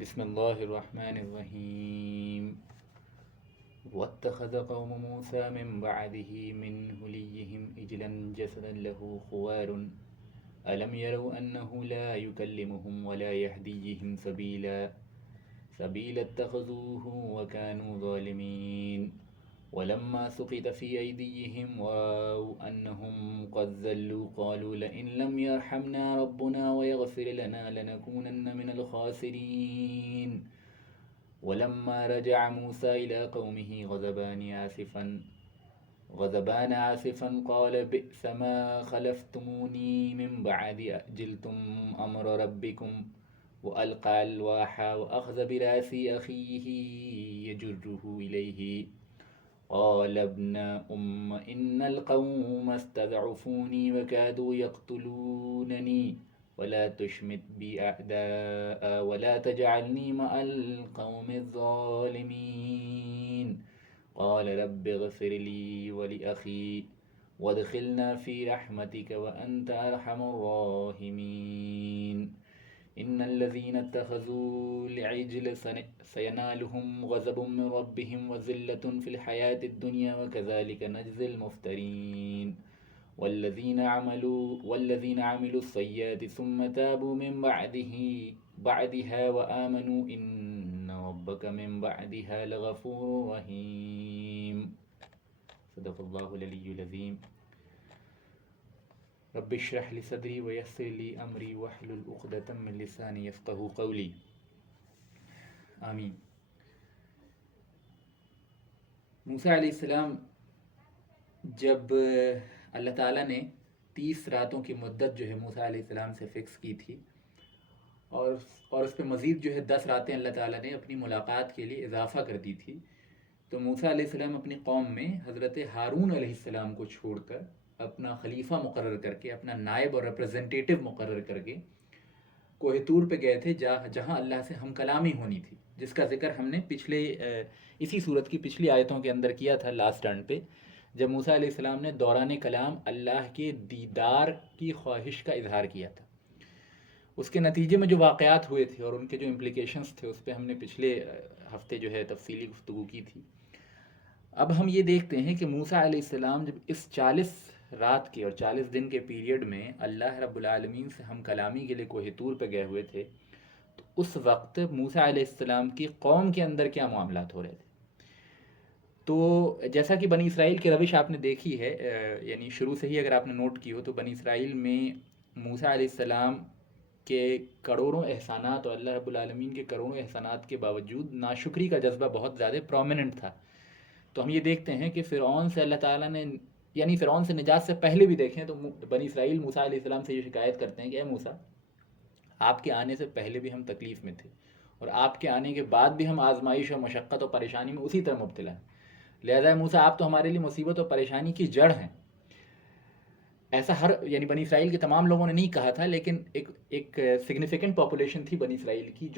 بسم اللہ الرحمن الرحیم واتخذ قوم موسى من بعده من حليهم عجلا جسدا له خوار ألم يروا أنه لا يكلمهم ولا يهديهم سبيلا اتخذوه وكانوا ظالمين ولما سقط في أيديهم ورأوا أنهم قد ذلوا قالوا لئن لم يرحمنا ربنا ويغفر لنا لنكونن من الخاسرين ولما رجع موسى إلى قومه غضبان آسفا قال بئس ما خلفتموني من بعد أجلتم أمر ربكم وألقى الألواح وأخذ برأس أخيه يجره إليه قال ابن إن القوم استضعفوني وكادوا يقتلونني ولا تشمت بي أعداء ولا تجعلني مع القوم الظالمين قال رب اغفر لي ولأخي وادخلنا في رحمتك وأنت أرحم الراحمين إن الذين اتخذوا العجل سينالهم غضب من ربهم وذلة في الحياة الدنيا وكذلك نجزي المفترين والذين عملوا السيئات ثم تابوا من بعدها وآمنوا إن ربك من بعدها لغفور رحيم صدق الله العلي العظيم رب اشرح لي صدري ويسر لي امری واحلل عقدۃ من لسانی یفقہوا قولی آمین۔ موسیٰ علیہ السلام جب اللہ تعالیٰ نے 30 راتوں کی مدت جو ہے موسیٰ علیہ السلام سے فکس کی تھی اور اس پہ مزید جو ہے 10 راتیں اللہ تعالیٰ نے اپنی ملاقات کے لیے اضافہ کر دی تھی، تو موسیٰ علیہ السلام اپنی قوم میں حضرت ہارون علیہ السلام کو چھوڑ کر اپنا خلیفہ مقرر کر کے، اپنا نائب اور ریپرزنٹیٹو مقرر کر کے کوہ طور پہ گئے تھے، جہاں اللہ سے ہم کلامی ہونی تھی، جس کا ذکر ہم نے اسی صورت کی پچھلی آیتوں کے اندر کیا تھا لاسٹ ٹرن پہ، جب موسیٰ علیہ السلام نے دوران کلام اللہ کے دیدار کی خواہش کا اظہار کیا تھا۔ اس کے نتیجے میں جو واقعات ہوئے تھے اور ان کے جو امپلیکیشنز تھے، اس پہ ہم نے پچھلے ہفتے جو ہے تفصیلی گفتگو کی تھی۔ اب ہم یہ دیکھتے ہیں کہ موسیٰ علیہ السلام جب اس 40 رات کے اور 40 دن کے پیریڈ میں اللہ رب العالمین سے ہم کلامی کے لیے کوہ طور پہ گئے ہوئے تھے، تو اس وقت موسیٰ علیہ السلام کی قوم کے اندر کیا معاملات ہو رہے تھے؟ تو جیسا کہ بنی اسرائیل کی روش آپ نے دیکھی ہے، یعنی شروع سے ہی اگر آپ نے نوٹ کی ہو تو بنی اسرائیل میں موسیٰ علیہ السلام کے کروڑوں احسانات اور اللہ رب العالمین کے کروڑوں احسانات کے باوجود ناشکری کا جذبہ بہت زیادہ پرومیننٹ تھا۔ تو ہم یہ دیکھتے ہیں کہ فرعون سے اللہ تعالیٰ نے، یعنی فرعون سے نجات سے پہلے بھی دیکھیں تو بنی اسرائیل موسیٰ علیہ السلام سے یہ شکایت کرتے ہیں کہ اے موسیٰ، آپ کے آنے سے پہلے بھی ہم تکلیف میں تھے اور آپ کے آنے کے بعد بھی ہم آزمائش اور مشقت اور پریشانی میں اسی طرح مبتلا ہیں، لہذا موسیٰ آپ تو ہمارے لیے مصیبت اور پریشانی کی جڑ ہیں۔ ایسا یعنی بنی اسرائیل کے تمام لوگوں نے نہیں کہا تھا، لیکن ایک سگنیفیکنٹ پاپولیشن تھی بنی اسرائیل کی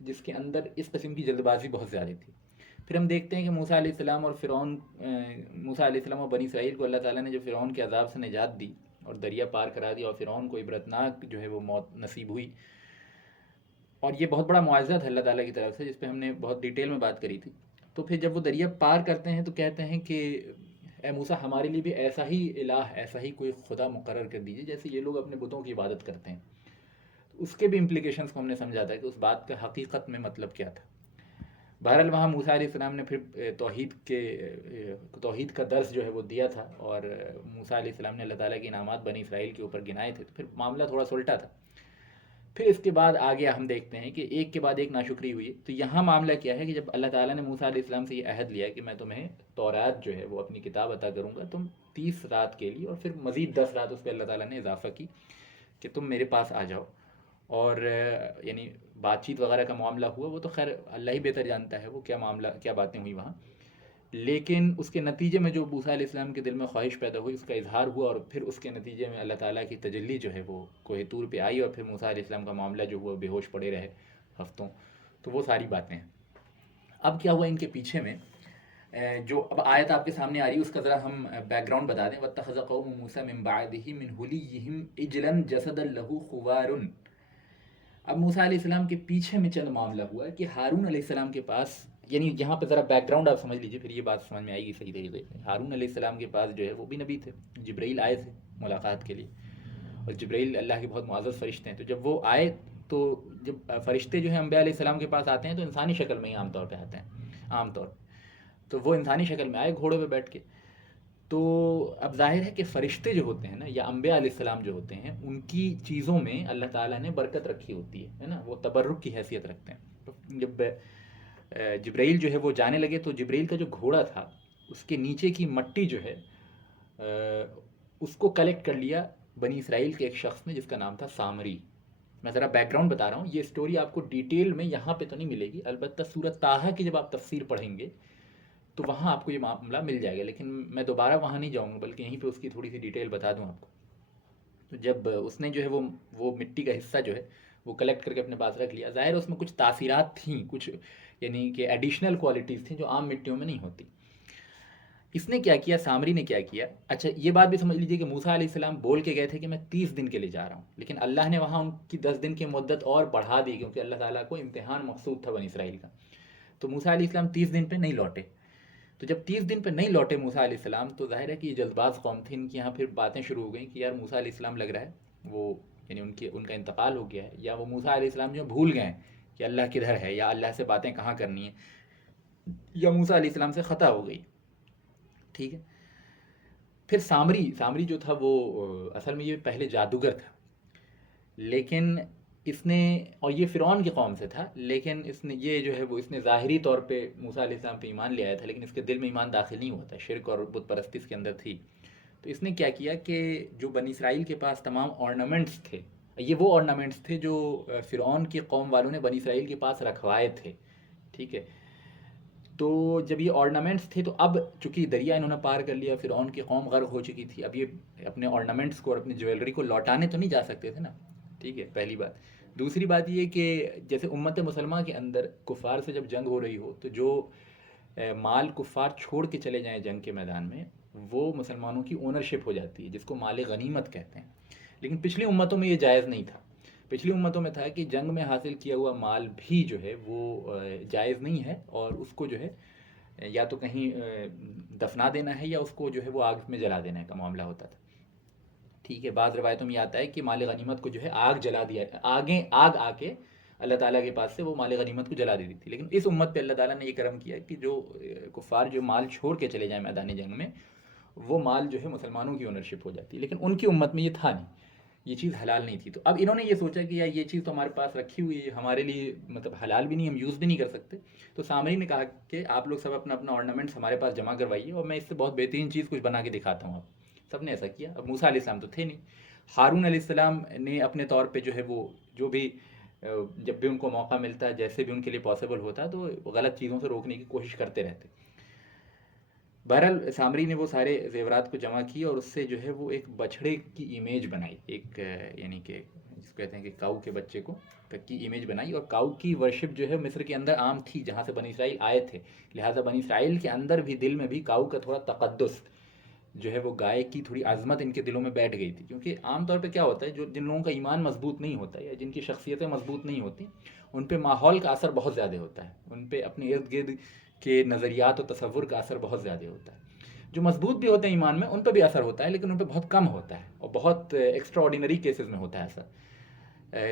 جس کے اندر اس قسم کی جلد بازی بہت زیادہ تھی۔ پھر ہم دیکھتے ہیں کہ موسیٰ علیہ السلام اور بنی اسرائیل کو اللہ تعالیٰ نے جو فرعون کے عذاب سے نجات دی اور دریا پار کرا دیا اور فرعون کو عبرتناک جو ہے وہ موت نصیب ہوئی، اور یہ بہت بڑا معاوضہ تھا اللہ تعالیٰ کی طرف سے، جس پہ ہم نے بہت ڈیٹیل میں بات کری تھی۔ تو پھر جب وہ دریا پار کرتے ہیں تو کہتے ہیں کہ اے موسیٰ، ہمارے لیے بھی ایسا ہی الہ، ایسا ہی کوئی خدا مقرر کر دیجیے جیسے یہ لوگ اپنے بتوں کی عبادت کرتے ہیں۔ اس کے بھی امپلیکیشنز کو ہم نے سمجھا تھا کہ اس بات کا حقیقت میں مطلب کیا تھا۔ بہرحال وہاں موسیٰ علیہ السلام نے پھر توحید کا درس جو ہے وہ دیا تھا، اور موسیٰ علیہ السلام نے اللہ تعالیٰ کے انعامات بنی اسرائیل کے اوپر گنائے تھے، تو پھر معاملہ تھوڑا سلٹا تھا۔ پھر اس کے بعد آگے ہم دیکھتے ہیں کہ ایک کے بعد ایک ناشکری ہوئی۔ تو یہاں معاملہ کیا ہے کہ جب اللہ تعالیٰ نے موسیٰ علیہ السلام سے یہ عہد لیا کہ میں تمہیں تورات جو ہے وہ اپنی کتاب عطا کروں گا، تم 30 رات کے لیے، اور پھر مزید 10 رات اس پہ اللہ تعالیٰ نے اضافہ کی کہ تم میرے پاس آ جاؤ، اور یعنی بات چیت وغیرہ کا معاملہ ہوا، وہ تو خیر اللہ ہی بہتر جانتا ہے وہ کیا باتیں ہوئی وہاں، لیکن اس کے نتیجے میں جو موسیٰ علیہ السلام کے دل میں خواہش پیدا ہوئی اس کا اظہار ہوا، اور پھر اس کے نتیجے میں اللہ تعالیٰ کی تجلی جو ہے وہ کوہ طور پہ آئی، اور پھر موسیٰ علیہ السلام کا معاملہ جو ہوا بے ہوش پڑے رہے ہفتوں۔ تو وہ ساری باتیں ہیں۔ اب کیا ہوا ان کے پیچھے میں، جو اب آیت آپ کے سامنے آ رہی ہے اس کا ذرا ہم بیک گراؤنڈ بتا دیں۔ وَاتَّخَذَ قَوْمُ مُوسَىٰ مِن بَعْدِهِ مِنْ حُلِيِّهِمْ عِجْلًا جَسَدًا لَهُ خُوَارٌ۔ اب موسیٰ علیہ السلام کے پیچھے میں چند معاملہ ہوا کہ ہارون علیہ السلام کے پاس، یعنی یہاں پہ ذرا بیک گراؤنڈ آپ سمجھ لیجئے، پھر یہ بات سمجھ میں آئے گی صحیح طریقے سے. ہارون علیہ السلام کے پاس جو ہے وہ بھی نبی تھے، جبرائیل آئے تھے ملاقات کے لیے، اور جبرائیل اللہ کے بہت معزز فرشتے ہیں. تو جب وہ آئے تو جب فرشتے جو ہیں انبیاء علیہ السلام کے پاس آتے ہیں تو انسانی شکل میں ہی عام طور پہ آتے ہیں، عام طور پہ. تو وہ انسانی شکل میں آئے گھوڑوں پہ بیٹھ کے. تو اب ظاہر ہے کہ فرشتے جو ہوتے ہیں نا، یا انبیاء علیہ السلام جو ہوتے ہیں، ان کی چیزوں میں اللہ تعالیٰ نے برکت رکھی ہوتی ہے نا، وہ تبرک کی حیثیت رکھتے ہیں. تو جب جبرائیل جو ہے وہ جانے لگے تو جبرائیل کا جو گھوڑا تھا اس کے نیچے کی مٹی جو ہے اس کو کلیکٹ کر لیا بنی اسرائیل کے ایک شخص نے جس کا نام تھا سامری. میں ذرا بیک گراؤنڈ بتا رہا ہوں، یہ اسٹوری آپ کو ڈیٹیل میں یہاں پہ تو نہیں ملے گی، البتہ سورۃ طٰہٰ کی جب آپ تفسیر پڑھیں گے تو وہاں آپ کو یہ معاملہ مل جائے گا، لیکن میں دوبارہ وہاں نہیں جاؤں گا بلکہ یہیں پہ اس کی تھوڑی سی ڈیٹیل بتا دوں آپ کو. تو جب اس نے جو ہے وہ مٹی کا حصہ جو ہے وہ کلیکٹ کر کے اپنے پاس رکھ لیا، ظاہر اس میں کچھ تاثیرات تھیں، کچھ یعنی کہ ایڈیشنل کوالٹیز تھیں جو عام مٹیوں میں نہیں ہوتی. اس نے کیا کیا، سامری نے کیا کیا. اچھا یہ بات بھی سمجھ لیجیے کہ موسیٰ علیہ السلام بول کے گئے تھے کہ میں 30 دن کے لیے جا رہا ہوں، لیکن اللہ نے وہاں ان کی 10 دن کی مدت اور بڑھا دی کیونکہ اللہ تعالیٰ کو امتحان مقصود تھا بنی اسرائیل کا. تو موسیٰ علیہ السلام 30 دن پہ نہیں لوٹے. تو جب 30 دن پہ نہیں لوٹے موسیٰ علیہ السلام تو ظاہر ہے کہ یہ جذباز قوم تھی، ان کی یہاں پھر باتیں شروع ہو گئیں کہ یار موسیٰ علیہ السلام لگ رہا ہے وہ یعنی ان کا انتقال ہو گیا ہے، یا وہ موسیٰ علیہ السلام جو بھول گئے ہیں کہ اللہ کدھر ہے، یا اللہ سے باتیں کہاں کرنی ہیں، یا موسیٰ علیہ السلام سے خطا ہو گئی. ٹھیک ہے. پھر سامری جو تھا وہ اصل میں یہ پہلے جادوگر تھا، لیکن اس نے، اور یہ فرعون کی قوم سے تھا، لیکن اس نے یہ جو ہے وہ اس نے ظاہری طور پہ موسیٰ علیہ السلام پہ ایمان لے آیا تھا، لیکن اس کے دل میں ایمان داخل نہیں ہوا تھا، شرک اور بت پرستی اس کے اندر تھی. تو اس نے کیا کیا کہ جو بنی اسرائیل کے پاس تمام آرنامنٹس تھے، یہ وہ آرنامنٹس تھے جو فرعون کی قوم والوں نے بنی اسرائیل کے پاس رکھوائے تھے. ٹھیک ہے. تو جب یہ آرنامنٹس تھے تو اب چونکہ دریا انہوں نے پار کر لیا، فرعون کی قوم غرق ہو چکی تھی، اب یہ اپنے آرنامنٹس کو اور اپنی جویلری کو لوٹانے تو نہیں جا سکتے تھے نا. ٹھیک ہے، پہلی بات. دوسری بات یہ کہ جیسے امت مسلمہ کے اندر کفار سے جب جنگ ہو رہی ہو تو جو مال کفار چھوڑ کے چلے جائیں جنگ کے میدان میں وہ مسلمانوں کی اونرشپ ہو جاتی ہے، جس کو مال غنیمت کہتے ہیں. لیکن پچھلی امتوں میں یہ جائز نہیں تھا. پچھلی امتوں میں تھا کہ جنگ میں حاصل کیا ہوا مال بھی جو ہے وہ جائز نہیں ہے، اور اس کو جو ہے یا تو کہیں دفنا دینا ہے یا اس کو جو ہے وہ آگ میں جلا دینے کا معاملہ ہوتا تھا. ٹھیک ہے. بعض روایتوں میں یہ آتا ہے کہ مال غنیمت کو جو ہے آگ جلا دیا، آگ آ کے اللہ تعالیٰ کے پاس سے وہ مال غنیمت کو جلا دیتی تھی. لیکن اس امت پہ اللہ تعالیٰ نے یہ کرم کیا کہ جو کفار جو مال چھوڑ کے چلے جائیں میدان جنگ میں، وہ مال جو ہے مسلمانوں کی اونرشپ ہو جاتی ہے. لیکن ان کی امت میں یہ تھا نہیں، یہ چیز حلال نہیں تھی. تو اب انہوں نے یہ سوچا کہ یار یہ چیز تو ہمارے پاس رکھی ہوئی ہے، ہمارے لیے مطلب حلال بھی نہیں، ہم یوز بھی نہیں کر سکتے. تو سامری نے کہا کہ آپ لوگ سب اپنا اپنا آرنامنٹس ہمارے پاس جمع کروائیے اور میں اس سے بہت بہترین چیز کچھ بنا کے دکھاتا ہوں. آپ سب نے ایسا کیا. اب موسیٰ علیہ السلام تو تھے نہیں. ہارون علیہ السلام نے اپنے طور پہ جو ہے وہ جو بھی جب بھی ان کو موقع ملتا ہے، جیسے بھی ان کے لیے پاسبل ہوتا ہے، تو غلط چیزوں سے روکنے کی کوشش کرتے رہتے. بہرحال سامری نے وہ سارے زیورات کو جمع کی اور اس سے جو ہے وہ ایک بچھڑے کی امیج بنائی، ایک یعنی کہ جس کو کہتے ہیں کہ کاؤ کے بچے کو کی امیج بنائی. اور کاؤ کی ورشپ جو ہے مصر کے اندر عام تھی جہاں سے بنی اسرائیل آئے تھے، لہٰذا بنی اسرائیل کے اندر بھی دل میں بھی کاؤ کا تھوڑا تقدس جو ہے وہ گائے کی تھوڑی عظمت ان کے دلوں میں بیٹھ گئی تھی. کیونکہ عام طور پہ کیا ہوتا ہے، جن لوگوں کا ایمان مضبوط نہیں ہوتا یا جن کی شخصیتیں مضبوط نہیں ہوتی، ان پہ ماحول کا اثر بہت زیادہ ہوتا ہے، ان پہ اپنے ارد گرد کے نظریات و تصور کا اثر بہت زیادہ ہوتا ہے. جو مضبوط بھی ہوتے ہیں ایمان میں ان پہ بھی اثر ہوتا ہے، لیکن ان پہ بہت کم ہوتا ہے اور بہت ایکسٹرا آرڈینری کیسز میں ہوتا ہے اثر،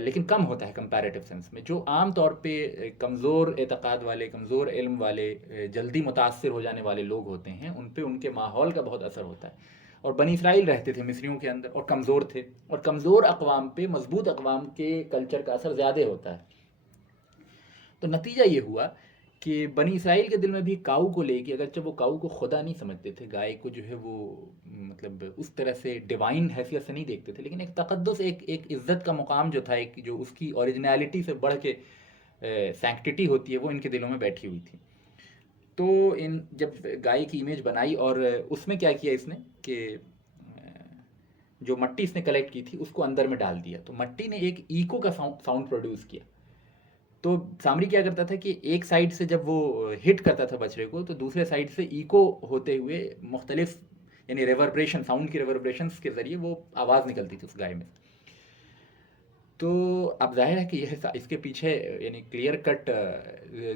لیکن کم ہوتا ہے کمپیریٹیو سینس میں. جو عام طور پہ کمزور اعتقاد والے، کمزور علم والے، جلدی متاثر ہو جانے والے لوگ ہوتے ہیں، ان پہ ان کے ماحول کا بہت اثر ہوتا ہے. اور بنی اسرائیل رہتے تھے مصریوں کے اندر اور کمزور تھے، اور کمزور اقوام پہ مضبوط اقوام کے کلچر کا اثر زیادہ ہوتا ہے. تو نتیجہ یہ ہوا کہ بنی اسرائیل کے دل میں بھی کاؤ کو لے کے، اگرچہ وہ کاؤ کو خدا نہیں سمجھتے تھے، گائے کو جو ہے وہ مطلب اس طرح سے ڈیوائن حیثیت سے نہیں دیکھتے تھے، لیکن ایک تقدس، ایک عزت کا مقام جو تھا، ایک جو اس کی اوریجنیلٹی سے بڑھ کے سینکٹیٹی ہوتی ہے، وہ ان کے دلوں میں بیٹھی ہوئی تھی. تو جب گائے کی امیج بنائی اور اس میں کیا کیا اس نے کہ جو مٹی اس نے کلیکٹ کی تھی اس کو اندر میں ڈال دیا. تو مٹی نے ایک ایکو کا ساؤنڈ پروڈیوس کیا. تو سامری کیا کرتا تھا کہ ایک سائڈ سے جب وہ ہٹ کرتا تھا بچڑے کو تو دوسرے سائڈ سے ایکو ہوتے ہوئے مختلف یعنی ریوربریشن، ساؤنڈ کی ریوربریشنس کے ذریعے وہ آواز نکلتی تھی اس گائے میں. تو اب ظاہر ہے کہ یہ اس کے پیچھے یعنی کلیئر کٹ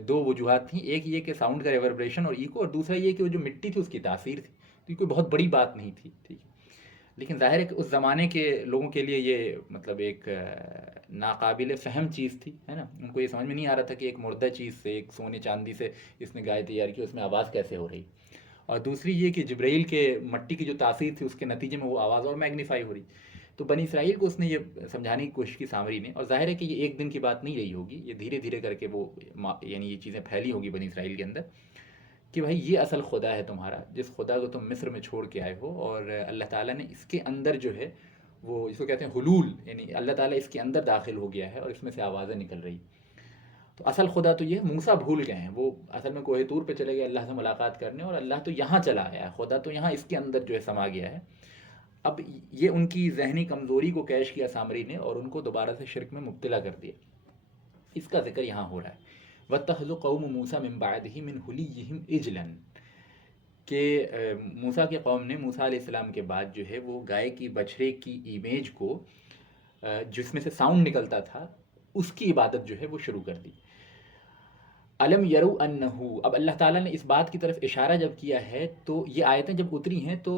دو وجوہات تھیں. ایک یہ کہ ساؤنڈ کا ریوربریشن اور ایکو، اور دوسرا یہ کہ وہ جو مٹی تھی اس کی تاثیر تھی. تو یہ کوئی بہت بڑی بات نہیں تھی، ٹھیک ہے. لیکن ظاہر ہے کہ اس زمانے کے لوگوں کے لیے یہ مطلب ایک ناقابل فہم چیز تھی، ہے نا. ان کو یہ سمجھ میں نہیں آ رہا تھا کہ ایک مردہ چیز سے، ایک سونے چاندی سے اس نے گائے تیار کی، اس میں آواز کیسے ہو رہی. اور دوسری یہ کہ جبرائیل کے مٹی کی جو تاثیر تھی اس کے نتیجے میں وہ آواز اور میگنیفائی ہو رہی. تو بنی اسرائیل کو اس نے یہ سمجھانے کی کوشش کی سامری نے. اور ظاہر ہے کہ یہ ایک دن کی بات نہیں رہی ہوگی، یہ دھیرے دھیرے کر کے وہ یعنی یہ چیزیں پھیلی ہوگی بنی اسرائیل کے اندر کہ بھائی یہ اصل خدا ہے تمہارا، جس خدا کو تم مصر میں چھوڑ کے آئے ہو. اور اللہ تعالیٰ نے اس کے اندر جو ہے وہ اس کو کہتے ہیں حلول، یعنی اللہ تعالیٰ اس کے اندر داخل ہو گیا ہے اور اس میں سے آوازیں نکل رہی. تو اصل خدا تو یہ ہے. موسیٰ بھول گئے ہیں، وہ اصل میں کوہ طور پہ چلے گئے اللہ سے ملاقات کرنے، اور اللہ تو یہاں چلا آیا ہے، خدا تو یہاں اس کے اندر جو ہے سما گیا ہے. اب یہ ان کی ذہنی کمزوری کو کیش کیا سامری نے اور ان کو دوبارہ سے شرک میں مبتلا کر دیا. اس کا ذکر یہاں ہو رہا ہے. وَاتَّخَذُوا قَوْمُ مُوسَىٰ مِن بَعْدِهِ مِنْ حُلِيِّهِمْ عِجْلًا، کہ موسیٰ کے قوم نے موسیٰ علیہ السلام کے بعد جو ہے وہ گائے کی بچھڑے کی ایمیج کو جس میں سے ساؤنڈ نکلتا تھا اس کی عبادت جو ہے وہ شروع کر دی. علم یرو انہو، اب اللہ تعالیٰ نے اس بات کی طرف اشارہ جب کیا ہے تو یہ آیتیں جب اتری ہیں تو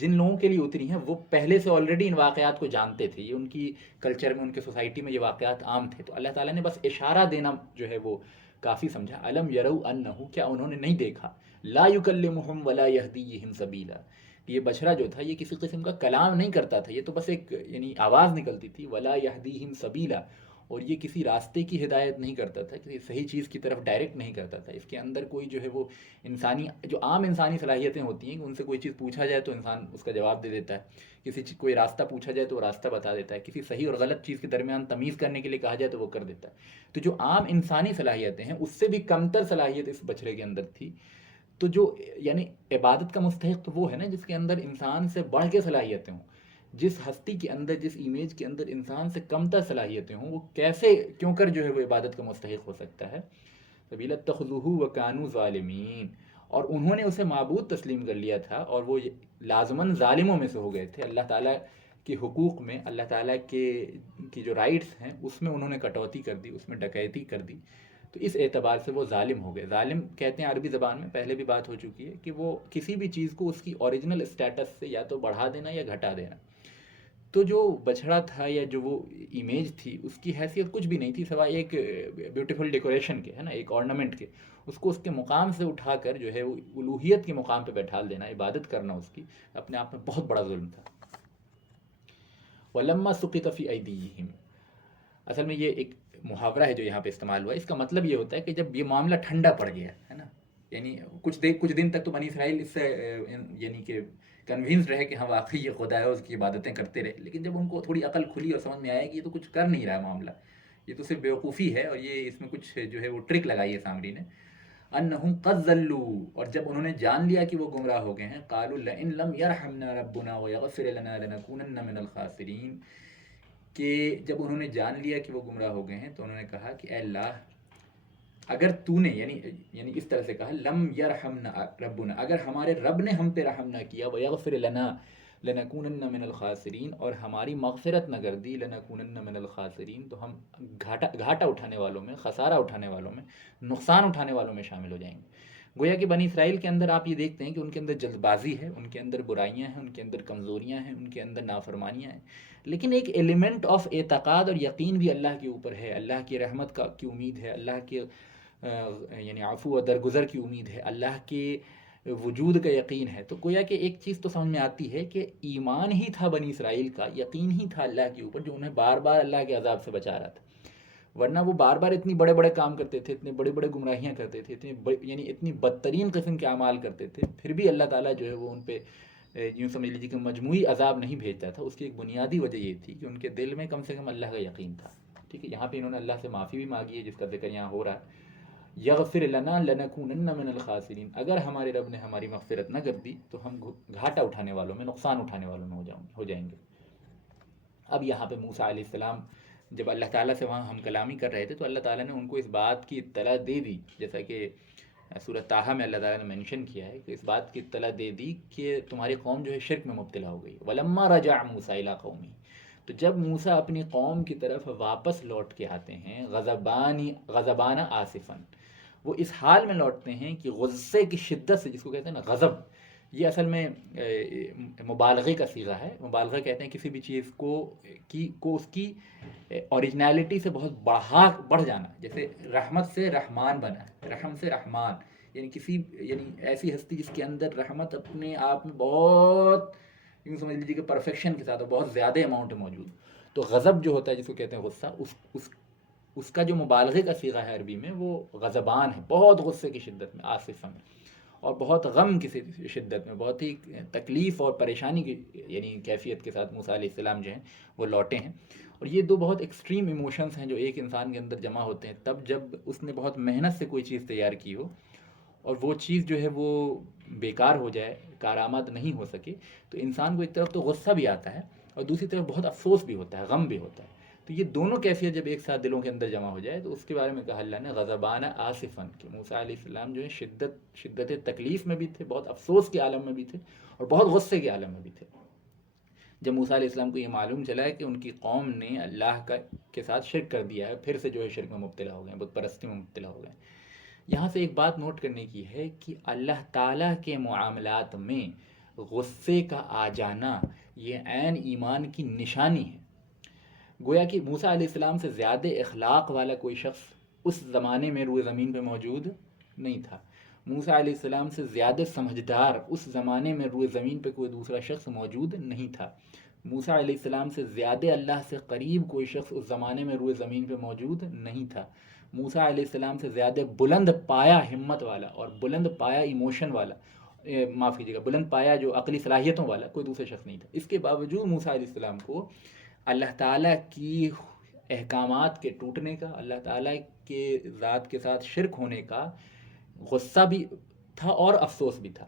جن لوگوں کے لیے اتری ہیں وہ پہلے سے آلریڈی ان واقعات کو جانتے تھے، یہ ان کی کلچر میں، ان کے سوسائٹی میں یہ واقعات عام تھے. تو اللہ تعالیٰ نے بس اشارہ دینا جو ہے وہ کافی سمجھا. علم یرو انہو، کیا انہوں نے نہیں دیکھا، لا یکلمہم ولا یہدیہم سبیلا، یہ بچھڑا جو تھا یہ کسی قسم کا کلام نہیں کرتا تھا، یہ تو بس ایک یعنی آواز نکلتی تھی. ولا یہدیہم سبیلا، اور یہ کسی راستے کی ہدایت نہیں کرتا تھا، کسی صحیح چیز کی طرف ڈائریکٹ نہیں کرتا تھا. اس کے اندر کوئی جو ہے وہ انسانی جو عام انسانی صلاحیتیں ہوتی ہیں کہ ان سے کوئی چیز پوچھا جائے تو انسان اس کا جواب دے دیتا ہے، کوئی راستہ پوچھا جائے تو وہ راستہ بتا دیتا ہے، کسی صحیح اور غلط چیز کے درمیان تمیز کرنے کے لیے کہا جائے تو وہ کر دیتا ہے. تو جو عام انسانی صلاحیتیں ہیں اس سے بھی کمتر صلاحیت اس بچھڑے کے اندر تھی. تو جو یعنی عبادت کا مستحق تو وہ ہے نا جس کے اندر انسان سے بڑھ کے صلاحیتیں ہوں، جس ہستی کے اندر، جس امیج کے اندر انسان سے کمتر صلاحیتیں ہوں، وہ کیسے کیوں کر جو ہے وہ عبادت کا مستحق ہو سکتا ہے. سبیل اتخذوہ وکانوا ظالمین، اور انہوں نے اسے معبود تسلیم کر لیا تھا اور وہ لازماً ظالموں میں سے ہو گئے تھے. اللہ تعالیٰ کے حقوق میں، اللہ تعالیٰ کی جو رائٹس ہیں اس میں انہوں نے کٹوتی کر دی، اس میں ڈکیتی کر دی. تو اس اعتبار سے وہ ظالم ہو گئے. ظالم کہتے ہیں عربی زبان میں، پہلے بھی بات ہو چکی ہے، کہ وہ کسی بھی چیز کو اس کی اوریجنل اسٹیٹس سے یا تو بڑھا دینا یا گھٹا دینا. تو جو بچھڑا تھا یا جو وہ امیج تھی اس کی حیثیت کچھ بھی نہیں تھی سوائے ایک بیوٹیفل ڈیکوریشن کے، ہے نا، ایک آرنامنٹ کے. اس کو اس کے مقام سے اٹھا کر جو ہے وہ الوہیت کے مقام پہ بیٹھال دینا، عبادت کرنا اس کی، اپنے آپ میں بہت بڑا ظلم تھا. وَلَمَّا سُقِطَ فِي أَيْدِيهِمْ، اصل میں یہ ایک محاورہ ہے جو یہاں پہ استعمال ہوا ہے. اس کا مطلب یہ ہوتا ہے کہ جب یہ معاملہ ٹھنڈا پڑ گیا ہے نا، یعنی کچھ دن تک تو بنی اسرائیل اس سے یعنی کہ کنوینس رہے کہ ہاں واقعی یہ خدا ہے، اس کی عبادتیں کرتے رہے. لیکن جب ان کو تھوڑی عقل کھلی اور سمجھ میں آیا کہ یہ تو کچھ کر نہیں رہا معاملہ، یہ تو صرف بیوقوفی ہے اور یہ اس میں کچھ جو ہے وہ ٹرک لگائی ہے سامری نے. انہم قد ضلوا، اور جب انہوں نے جان لیا کہ وہ گمراہ ہو گئے ہیں، قالوا لئن لم يرحمنا ربنا ويغفر لنا لنكونن من الخاسرین، کہ جب انہوں نے جان لیا کہ وہ گمراہ ہو گئے ہیں تو انہوں نے کہا کہ اے اللہ اگر تو نے یعنی اس طرح سے کہا، لم یرحمنا ربنا، اگر ہمارے رب نے ہم پہ رحم نہ کیا، ویغفر لنا لنکونن من الخاسرین، اور ہماری مغفرت نہ کر دی، لنکونن من الخاسرین، تو ہم گھاٹا اٹھانے والوں میں، خسارہ اٹھانے والوں میں، نقصان اٹھانے والوں میں شامل ہو جائیں گے. گویا کہ بنی اسرائیل کے اندر آپ یہ دیکھتے ہیں کہ ان کے اندر جلد بازی ہے، ان کے اندر برائیاں ہیں، ان کے اندر کمزوریاں ہیں، ان کے اندر نافرمانیاں ہیں، لیکن ایک ایلیمنٹ آف اعتقاد اور یقین بھی اللہ کے اوپر ہے، اللہ کی رحمت کی امید ہے، اللہ کے یعنی عفو و درگزر کی امید ہے، اللہ کے وجود کا یقین ہے. تو گویا کہ ایک چیز تو سمجھ میں آتی ہے کہ ایمان ہی تھا بنی اسرائیل کا، یقین ہی تھا اللہ کے اوپر، جو انہیں بار بار اللہ کے عذاب سے بچا رہا تھا. ورنہ وہ بار بار اتنی بڑے بڑے کام کرتے تھے، اتنے بڑے بڑے گمراہیاں کرتے تھے، یعنی اتنی بدترین قسم کے اعمال کرتے تھے، پھر بھی اللہ تعالیٰ جو ہے وہ ان پہ یوں سمجھ لیجیے کہ مجموعی عذاب نہیں بھیجتا تھا. اس کی ایک بنیادی وجہ یہ تھی کہ ان کے دل میں کم سے کم اللہ کا یقین تھا. ٹھیک ہے، یہاں پہ انہوں نے اللہ سے معافی بھی مانگی ہے جس کا ذکر یہاں ہو رہا ہے. یغفر لنا لنکونن من الخاسرین، اگر ہمارے رب نے ہماری مغفرت نہ کر دی تو ہم گھاٹا اٹھانے والوں میں، نقصان اٹھانے والوں میں ہو جائیں گے. اب یہاں پہ موسیٰ علیہ السلام جب اللہ تعالیٰ سے وہاں ہم کلامی کر رہے تھے تو اللہ تعالیٰ نے ان کو اس بات کی اطلاع دے دی، جیسا کہ سورۃ طٰہٰ میں اللہ تعالیٰ نے مینشن کیا ہے کہ اس بات کی اطلاع دے دی کہ تمہاری قوم جو ہے شرک میں مبتلا ہو گئی. وَلَمَّا رَجَعَ مُوسَىٰ إِلَىٰ قَوْمِهِ، تو جب موسیٰ اپنی قوم کی طرف واپس لوٹ کے آتے ہیں غضبانہ آصفاً، وہ اس حال میں لوٹتے ہیں کہ غصے کی شدت سے، جس کو کہتے ہیں نا غضب، یہ اصل میں مبالغے کا صیغہ ہے. مبالغہ کہتے ہیں کسی بھی چیز کو اس کی اوریجنالٹی سے بہت بڑھ جانا. جیسے رحمت سے رحمان بنا ہے، رحم سے رحمان، یعنی ایسی ہستی جس کے اندر رحمت اپنے آپ میں بہت، یوں سمجھ لیجیے کہ پرفیکشن کے ساتھ بہت زیادہ اماؤنٹ موجود. تو غضب جو ہوتا ہے، جس کو کہتے ہیں غصہ، اس کا جو مبالغے کا صیغہ ہے عربی میں، وہ غضبان ہے، بہت غصے کی شدت میں، آصفہ میں، اور بہت غم کی شدت میں، بہت ہی تکلیف اور پریشانی کی یعنی کیفیت کے ساتھ موسیٰ علیہ السلام جو ہیں وہ لوٹے ہیں. اور یہ دو بہت ایکسٹریم ایموشنز ہیں جو ایک انسان کے اندر جمع ہوتے ہیں تب جب اس نے بہت محنت سے کوئی چیز تیار کی ہو اور وہ چیز جو ہے وہ بیکار ہو جائے، کارآمد نہیں ہو سکے، تو انسان کو ایک طرف تو غصہ بھی آتا ہے اور دوسری طرف بہت افسوس بھی ہوتا ہے، غم بھی ہوتا ہے. تو یہ دونوں کیفیت جب ایک ساتھ دلوں کے اندر جمع ہو جائے تو اس کے بارے میں کہا اللہ نے غضبانہ آصفاً، کہ موسیٰ علیہ السلام جو ہے شدت تکلیف میں بھی تھے، بہت افسوس کے عالم میں بھی تھے اور بہت غصے کے عالم میں بھی تھے. جب موسیٰ علیہ السلام کو یہ معلوم چلا ہے کہ ان کی قوم نے اللہ کے ساتھ شرک کر دیا ہے، پھر سے جو ہے شرک میں مبتلا ہو گئے ہیں، بت پرستی میں مبتلا ہو گئے ہیں. یہاں سے ایک بات نوٹ کرنے کی ہے کہ اللہ تعالیٰ کے معاملات میں غصے کا آ جانا یہ عین ایمان کی نشانی ہے. گویا کہ موسیٰ علیہ السلام سے زیادہ اخلاق والا کوئی شخص اس زمانے میں روئے زمین پہ موجود نہیں تھا. موسیٰ علیہ السلام سے زیادہ سمجھدار اس زمانے میں روئے زمین پہ کوئی دوسرا شخص موجود نہیں تھا. موسیٰ علیہ السلام سے زیادہ اللہ سے قریب کوئی شخص اس زمانے میں روئے زمین پہ موجود نہیں تھا. موسیٰ علیہ السلام سے زیادہ بلند پایا ہمت والا اور بلند پایا ایموشن والا، معاف کیجیے گا، بلند پایا جو عقلی صلاحیتوں والا کوئی دوسرا شخص نہیں تھا. اس کے باوجود موسیٰ علیہ السلام کو اللہ تعالیٰ کی احکامات کے ٹوٹنے کا، اللہ تعالیٰ کے ذات کے ساتھ شرک ہونے کا غصہ بھی تھا اور افسوس بھی تھا.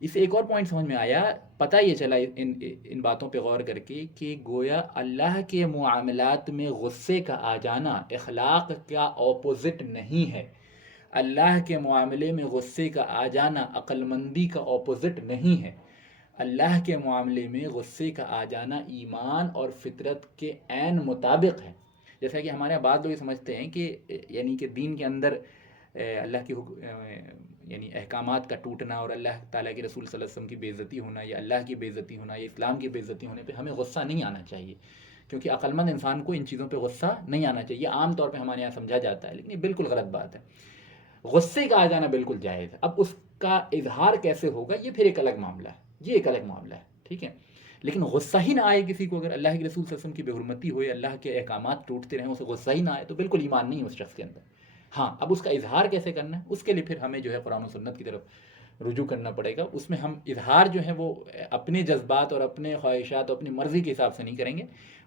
اس ایک اور پوائنٹ سمجھ میں آیا، پتہ یہ چلا ان باتوں پہ غور کر کے کہ گویا اللہ کے معاملات میں غصے کا آ جانا اخلاق کا اپوزٹ نہیں ہے. اللہ کے معاملے میں غصے کا آ جانا عقل مندی کا اپوزٹ نہیں ہے. اللہ کے معاملے میں غصے کا آ جانا ایمان اور فطرت کے عین مطابق ہے. جیسا کہ ہمارے بعض لوگ سمجھتے ہیں کہ یعنی کہ دین کے اندر اللہ کی یعنی احکامات کا ٹوٹنا اور اللہ تعالیٰ کے رسول صلی اللہ علیہ وسلم کی بے عزتی ہونا یا اللہ کی بے عزتی ہونا یا اسلام کی بے عزتی ہونے پہ ہمیں غصہ نہیں آنا چاہیے، کیونکہ عقل مند انسان کو ان چیزوں پہ غصہ نہیں آنا چاہیے. عام طور پہ ہمارے یہاں سمجھا جاتا ہے، لیکن یہ بالکل غلط بات ہے. غصے کا آ جانا بالکل جائز ہے. اب اس کا اظہار کیسے ہوگا یہ پھر ایک الگ معاملہ ہے، یہ ایک الگ معاملہ ہے، ٹھیک ہے. لیکن غصہ ہی نہ آئے کسی کو، اگر اللہ کے رسول صلی اللہ علیہ وسلم کی بے حرمتی ہوئے، اللہ کے احکامات ٹوٹتے رہیں، اسے غصہ ہی نہ آئے، تو بالکل ایمان نہیں ہے اس شخص کے اندر. ہاں، اب اس کا اظہار کیسے کرنا ہے، اس کے لیے پھر ہمیں جو ہے قرآن و سنت کی طرف رجوع کرنا پڑے گا. اس میں ہم اظہار جو ہے وہ اپنے جذبات اور اپنے خواہشات اور اپنی مرضی کے حساب سے نہیں کریں گے،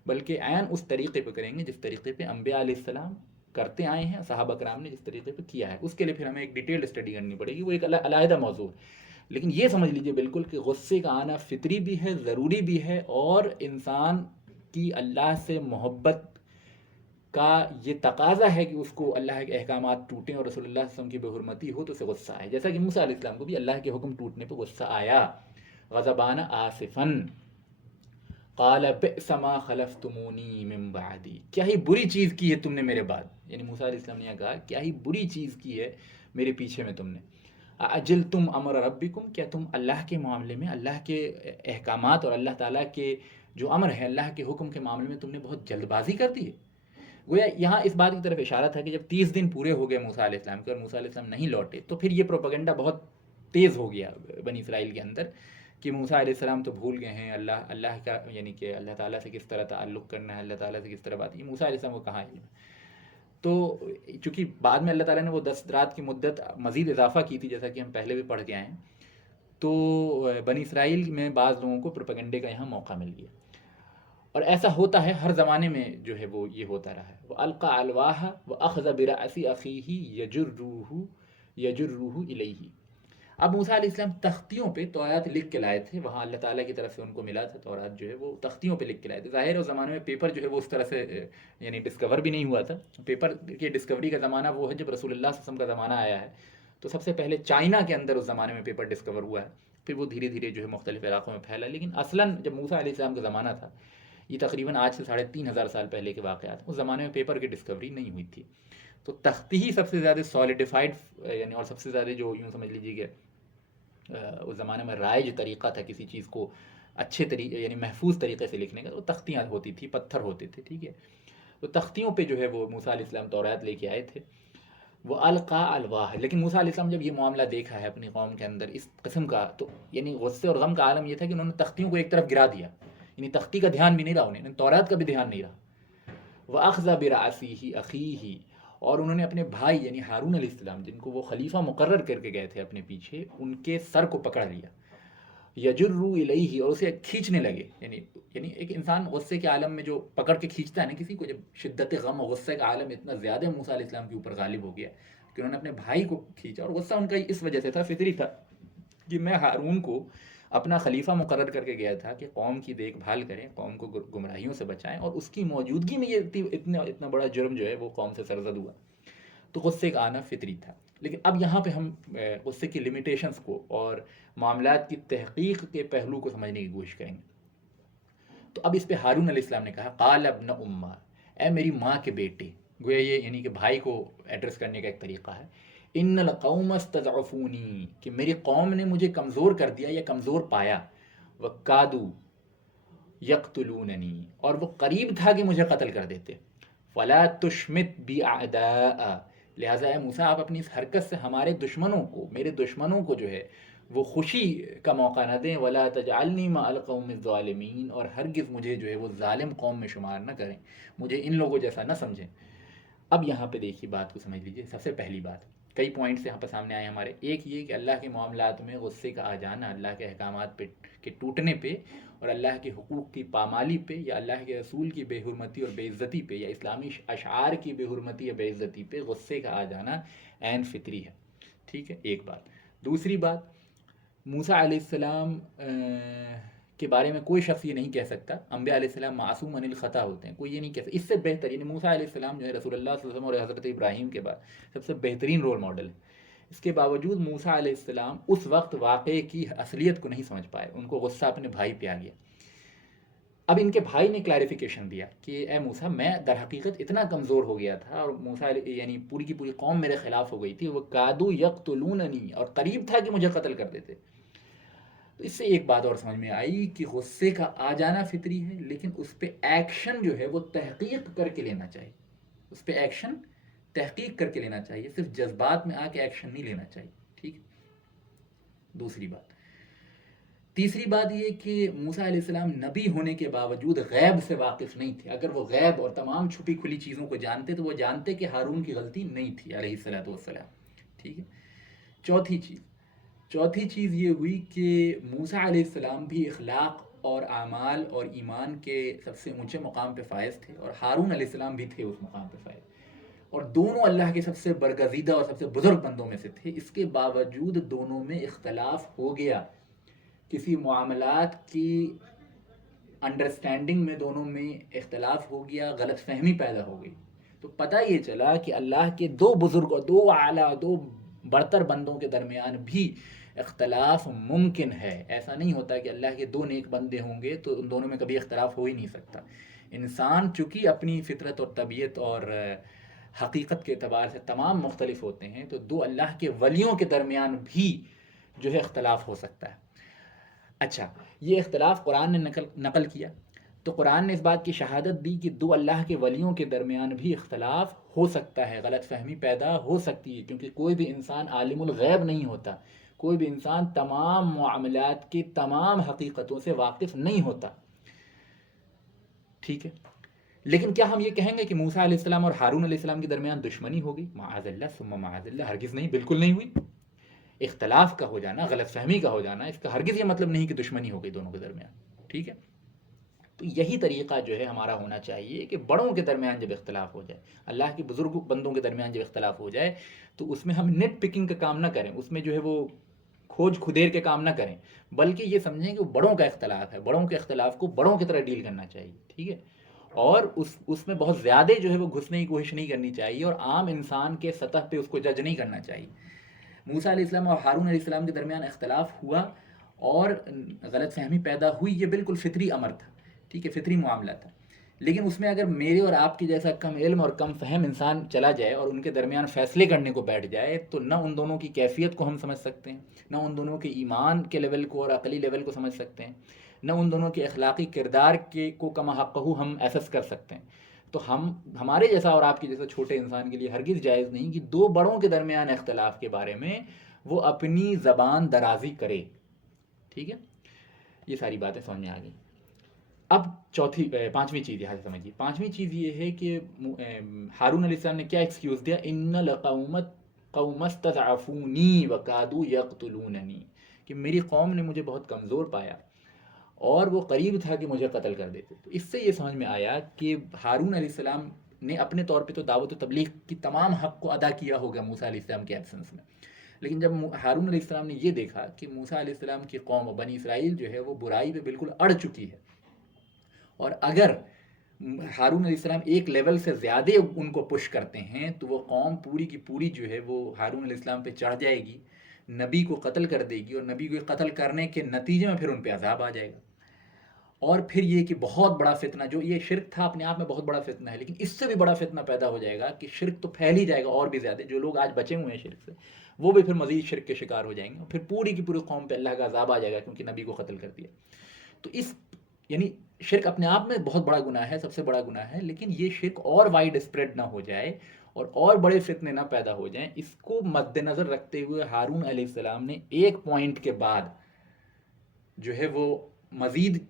بلکہ عین اس طریقے پہ کریں گے جس طریقے پہ انبیاء علیہ السلام کرتے آئے ہیں، صحابہ کرام نے جس طریقے پہ کیا ہے. اس کے لیے پھر ہمیں ایک ڈیٹیلڈ اسٹڈی کرنی پڑے گی، وہ ایک علیحدہ موضوع ہے. لیکن یہ سمجھ لیجئے بالکل کہ غصے کا آنا فطری بھی ہے، ضروری بھی ہے، اور انسان کی اللہ سے محبت کا یہ تقاضا ہے کہ اس کو اللہ کے احکامات ٹوٹیں اور رسول اللہ صلی اللہ علیہ وسلم کی بے حرمتی ہو تو اسے غصہ آئے. جیسا کہ موسیٰ علیہ السلام کو بھی اللہ کے حکم ٹوٹنے پہ غصہ آیا. غضبانہ آصفاً قال بئس ما خلفتمونی من بعدی، کیا ہی بری چیز کی ہے تم نے میرے بعد. یعنی موسیٰ علیہ السلام نے یہ کہا کیا ہی بری چیز کی ہے میرے پیچھے میں تم نے. اجلتم امر ربکم، کیا تم اللہ کے معاملے میں، اللہ کے احکامات اور اللہ تعالیٰ کے جو امر ہے، اللہ کے حکم کے معاملے میں تم نے بہت جلد بازی کر دی ہے. گویا یہاں اس بات کی طرف اشارہ تھا کہ جب 30 دن پورے ہو گئے موسیٰ علیہ السلام کے اور موسیٰ علیہ السلام نہیں لوٹے، تو پھر یہ پروپیگنڈا بہت تیز ہو گیا بنی اسرائیل کے اندر کہ موسیٰ علیہ السلام تو بھول گئے ہیں اللہ کا، یعنی کہ اللہ تعالیٰ سے کس طرح تعلق کرنا ہے، اللہ تعالیٰ سے کس طرح بات. یہ موسیٰ علیہ السلام کو کہاں علم. تو چونکہ بعد میں اللہ تعالیٰ نے وہ 10 رات کی مدت مزید اضافہ کی تھی، جیسا کہ ہم پہلے بھی پڑھ کے آئے ہیں، تو بنی اسرائیل میں بعض لوگوں کو پروپیگنڈے کا یہاں موقع مل گیا. اور ایسا ہوتا ہے ہر زمانے میں جو ہے وہ یہ ہوتا رہا ہے. وَأَلْقَى أَلْوَاحَ وَأَخَذَ بِرَأْسِ أَخِيهِ يَجُرُّهُ إِلَيْهِ. اب موسیٰ علیہ السلام تختیوں پہ تورات لکھ کے لائے تھے، وہاں اللہ تعالیٰ کی طرف سے ان کو ملا تھا تورات جو ہے وہ تختیوں پہ لکھ کے لائے تھے. ظاہر ہے اس زمانے میں پیپر جو ہے وہ اس طرح سے یعنی ڈسکور بھی نہیں ہوا تھا. پیپر کی ڈسکوری کا زمانہ وہ ہے جب رسول اللہ صلی اللہ علیہ وسلم کا زمانہ آیا ہے. تو سب سے پہلے چائنا کے اندر اس زمانے میں پیپر ڈسکور ہوا ہے، پھر وہ دھیرے دھیرے جو ہے مختلف علاقوں میں پھیلا. لیکن اصلاً جب موسیٰ علیہ السلام کا زمانہ تھا، یہ تقریباً آج سے 3500 سال پہلے کے واقعات. اس زمانے میں پیپر کی ڈسکوری نہیں ہوئی تھی، تو تختی ہی سب سے زیادہ سالیڈیفائڈ یعنی اور سب سے زیادہ جو یوں سمجھ لیجیے کہ اس زمانے میں رائج طریقہ تھا کسی چیز کو اچھے طریقے یعنی محفوظ طریقے سے لکھنے کا، تو تختیاں ہوتی تھی، پتھر ہوتے تھے. ٹھیک ہے، تو تختیوں پہ جو ہے وہ موسیٰ علیہ السلام تورات لے کے آئے تھے. وہ القا الواح، لیکن موسیٰ علیہ السلام جب یہ معاملہ دیکھا ہے اپنی قوم کے اندر اس قسم کا، تو یعنی غصے اور غم کا عالم یہ تھا کہ انہوں نے تختیوں کو ایک طرف گرا دیا، یعنی تختی کا دھیان بھی نہیں رہا انہیں، تورات کا بھی دھیان نہیں رہا. وَأَخْذَ بِرَأْسِهِ أَخِيهِ، اور انہوں نے اپنے بھائی یعنی ہارون علیہ السلام جن کو وہ خلیفہ مقرر کر کے گئے تھے اپنے پیچھے، ان کے سر کو پکڑ لیا. یجرُّ إِلَيْهِ، اور اسے کھینچنے لگے. یعنی ایک انسان غصے کے عالم میں جو پکڑ کے کھینچتا ہے نا کسی کو، جب شدت غم اور غصے کا عالم اتنا زیادہ موسیٰ علیہ السلام کے اوپر غالب ہو گیا کہ انہوں نے اپنے بھائی کو کھینچا. اور غصہ ان کا اس وجہ سے تھا، فطری تھا، کہ میں ہارون کو اپنا خلیفہ مقرر کر کے گیا تھا کہ قوم کی دیکھ بھال کریں، قوم کو گمراہیوں سے بچائیں، اور اس کی موجودگی میں یہ اتنا بڑا جرم جو ہے وہ قوم سے سرزد ہوا. تو غصے کا آنا فطری تھا. لیکن اب یہاں پہ ہم غصے کی لیمیٹیشنز کو اور معاملات کی تحقیق کے پہلو کو سمجھنے کی کوشش کریں گے. تو اب اس پہ ہارون علیہ السلام نے کہا قال ابن امّا، اے میری ماں کے بیٹے. گویا یہ یعنی کہ بھائی کو ایڈریس کرنے کا ایک طریقہ ہے. ان القوم استضعفونی، کہ میری قوم نے مجھے کمزور کر دیا یا کمزور پایا. وکادو یقتلوننی، اور وہ قریب تھا کہ مجھے قتل کر دیتے. فلا تشمت بی اعداء، لہٰذا اے موسیٰ آپ اپنی اس حرکت سے ہمارے دشمنوں کو، میرے دشمنوں کو جو ہے وہ خوشی کا موقع نہ دیں. ولا تجعلنی مع القوم الظالمین، اور ہرگز مجھے جو ہے وہ ظالم قوم میں شمار نہ کریں، مجھے ان لوگوں جیسا نہ سمجھیں. اب یہاں پہ دیکھیے بات کو سمجھ لیجیے. سب سے پہلی بات، کئی پوائنٹس یہاں پہ سامنے آئے ہمارے. ایک یہ کہ اللہ کے معاملات میں غصے کا آ جانا، اللہ کے احکامات پہ کے ٹوٹنے پہ اور اللہ کے حقوق کی پامالی پہ، یا اللہ کے رسول کی بے حرمتی اور بے عزتی پہ، یا اسلامی اشعار کی بے حرمتی یا بے عزتی پہ غصے کا آ جانا عین فطری ہے. ٹھیک ہے، ایک بات. دوسری بات، موسیٰ علیہ السلام کے بارے میں کوئی شخص یہ نہیں کہہ سکتا، انبیاء علیہ السلام معصوم عن الخطا ہوتے ہیں، کوئی یہ نہیں کہہ سکتا. اس سے بہتر یعنی موسیٰ علیہ السلام جو ہے رسول اللہ صلی اللہ علیہ وسلم اور حضرت ابراہیم کے بعد سب سے بہترین رول ماڈل ہے. اس کے باوجود موسیٰ علیہ السلام اس وقت واقعے کی اصلیت کو نہیں سمجھ پائے، ان کو غصہ اپنے بھائی پہ آ گیا. اب ان کے بھائی نے کلیریفیکیشن دیا کہ اے موسیٰ، میں در حقیقت اتنا کمزور ہو گیا تھا، اور موسیٰ یعنی پوری کی پوری قوم میرے خلاف ہو گئی تھی. وہ کادو یقتلوننی، اور قریب تھا کہ مجھے قتل کر دیتے. تو اس سے ایک بات اور سمجھ میں آئی کہ غصے کا آ جانا فطری ہے، لیکن اس پہ ایکشن جو ہے وہ تحقیق کر کے لینا چاہیے. اس پہ ایکشن تحقیق کر کے لینا چاہیے، صرف جذبات میں آ کے ایکشن نہیں لینا چاہیے. ٹھیک ہے، دوسری بات. تیسری بات یہ کہ موسیٰ علیہ السلام نبی ہونے کے باوجود غیب سے واقف نہیں تھے. اگر وہ غیب اور تمام چھپی کھلی چیزوں کو جانتے تو وہ جانتے کہ ہارون کی غلطی نہیں تھی علیہ الصلوۃ والسلام. ٹھیک ہے. چوتھی چیز یہ ہوئی کہ موسیٰ علیہ السلام بھی اخلاق اور اعمال اور ایمان کے سب سے اونچے مقام پہ فائز تھے، اور ہارون علیہ السلام بھی تھے اس مقام پہ فائز، اور دونوں اللہ کے سب سے برگزیدہ اور سب سے بزرگ بندوں میں سے تھے. اس کے باوجود دونوں میں اختلاف ہو گیا، کسی معاملات کی انڈرسٹینڈنگ میں دونوں میں اختلاف ہو گیا، غلط فہمی پیدا ہو گئی. تو پتہ یہ چلا کہ اللہ کے دو بزرگ اور دو اعلیٰ، دو برتر بندوں کے درمیان بھی اختلاف ممکن ہے. ایسا نہیں ہوتا کہ اللہ کے دو نیک بندے ہوں گے تو ان دونوں میں کبھی اختلاف ہو ہی نہیں سکتا. انسان چونکہ اپنی فطرت اور طبیعت اور حقیقت کے اعتبار سے تمام مختلف ہوتے ہیں، تو دو اللہ کے ولیوں کے درمیان بھی جو ہے اختلاف ہو سکتا ہے. اچھا، یہ اختلاف قرآن نے نقل کیا، تو قرآن نے اس بات کی شہادت دی کہ دو اللہ کے ولیوں کے درمیان بھی اختلاف ہو سکتا ہے، غلط فہمی پیدا ہو سکتی ہے، کیونکہ کوئی بھی انسان عالم الغیب نہیں ہوتا، کوئی بھی انسان تمام معاملات کی تمام حقیقتوں سے واقف نہیں ہوتا. ٹھیک ہے، لیکن کیا ہم یہ کہیں گے کہ موسیٰ علیہ السلام اور ہارون علیہ السلام کے درمیان دشمنی ہوگی؟ معاذ اللہ ثم معاذ اللہ، ہرگز نہیں، بالکل نہیں ہوئی. اختلاف کا ہو جانا، غلط فہمی کا ہو جانا، اس کا ہرگز یہ مطلب نہیں کہ دشمنی ہو گئی دونوں کے درمیان. ٹھیک ہے، تو یہی طریقہ جو ہے ہمارا ہونا چاہیے کہ بڑوں کے درمیان جب اختلاف ہو جائے، اللہ کے بزرگ بندوں کے درمیان جب اختلاف ہو جائے، تو اس میں ہم نیٹ پکنگ کا کام نہ کریں، اس میں جو ہے وہ کھوج کھدیر کے کام نہ کریں، بلکہ یہ سمجھیں کہ وہ بڑوں کا اختلاف ہے، بڑوں کے اختلاف کو بڑوں کی طرح ڈیل کرنا چاہیے. ٹھیک ہے، اور اس میں بہت زیادہ جو ہے وہ گھسنے کی کوشش نہیں کرنی چاہیے، اور عام انسان کے سطح پہ اس کو جج نہیں کرنا چاہیے. موسیٰ علیہ السلام اور ہارون علیہ السلام کے درمیان اختلاف ہوا اور غلط فہمی پیدا ہوئی، یہ بالکل فطری امر تھا. ٹھیک ہے، فطری معاملہ تھا، لیکن اس میں اگر میرے اور آپ کی جیسا کم علم اور کم فہم انسان چلا جائے اور ان کے درمیان فیصلے کرنے کو بیٹھ جائے تو نہ ان دونوں کی کیفیت کو ہم سمجھ سکتے ہیں، نہ ان دونوں کے ایمان کے لیول کو اور عقلی لیول کو سمجھ سکتے ہیں، نہ ان دونوں کے اخلاقی کردار کے کو کما حقہ ہم ایسس کر سکتے ہیں۔ تو ہمارے جیسا اور آپ کے جیسا چھوٹے انسان کے لیے ہرگز جائز نہیں کہ دو بڑوں کے درمیان اختلاف کے بارے میں وہ اپنی زبان درازی کرے، ٹھیک ہے۔ یہ ساری باتیں سمجھ میں آ گئی۔ اب پانچویں چیز یہاں سے سمجھیے، پانچویں چیز یہ ہے کہ ہارون علیہ السلام نے کیا ایکسکیوز دیا، ان قوم استضعفونی وکادوا یقتلوننی، کہ میری قوم نے مجھے بہت کمزور پایا اور وہ قریب تھا کہ مجھے قتل کر دیتے۔ تو اس سے یہ سمجھ میں آیا کہ ہارون علیہ السلام نے اپنے طور پہ تو دعوت و تبلیغ کی تمام حق کو ادا کیا ہوگا موسیٰ علیہ السلام کے ایبسنس میں، لیکن جب ہارون علیہ السلام نے یہ دیکھا کہ موسیٰ علیہ السلام کی قوم بنی اسرائیل جو ہے وہ برائی پہ بالکل اڑ چکی ہے، اور اگر ہارون علیہ السلام ایک لیول سے زیادہ ان کو پش کرتے ہیں تو وہ قوم پوری کی پوری جو ہے وہ ہارون علیہ السلام پہ چڑھ جائے گی، نبی کو قتل کر دے گی، اور نبی کو قتل کرنے کے نتیجے میں پھر ان پہ عذاب آ جائے گا۔ اور پھر یہ کہ بہت بڑا فتنہ، جو یہ شرک تھا اپنے آپ میں بہت بڑا فتنہ ہے، لیکن اس سے بھی بڑا فتنہ پیدا ہو جائے گا کہ شرک تو پھیل ہی جائے گا اور بھی زیادہ، جو لوگ آج بچے ہوئے ہیں شرک سے وہ بھی پھر مزید شرک کے شکار ہو جائیں گے، اور پھر پوری کی پوری قوم پہ اللہ کا عذاب آ جائے گا کیونکہ نبی کو قتل کر دیا۔ تو اس یعنی شرک اپنے آپ میں بہت بڑا گناہ ہے، سب سے بڑا گناہ ہے، لیکن یہ شرک اور وائڈ اسپریڈ نہ ہو جائے اور بڑے فتنے نہ پیدا ہو جائیں، اس کو مد نظر رکھتے ہوئے ہارون علیہ السلام نے ایک پوائنٹ کے بعد جو ہے وہ مزید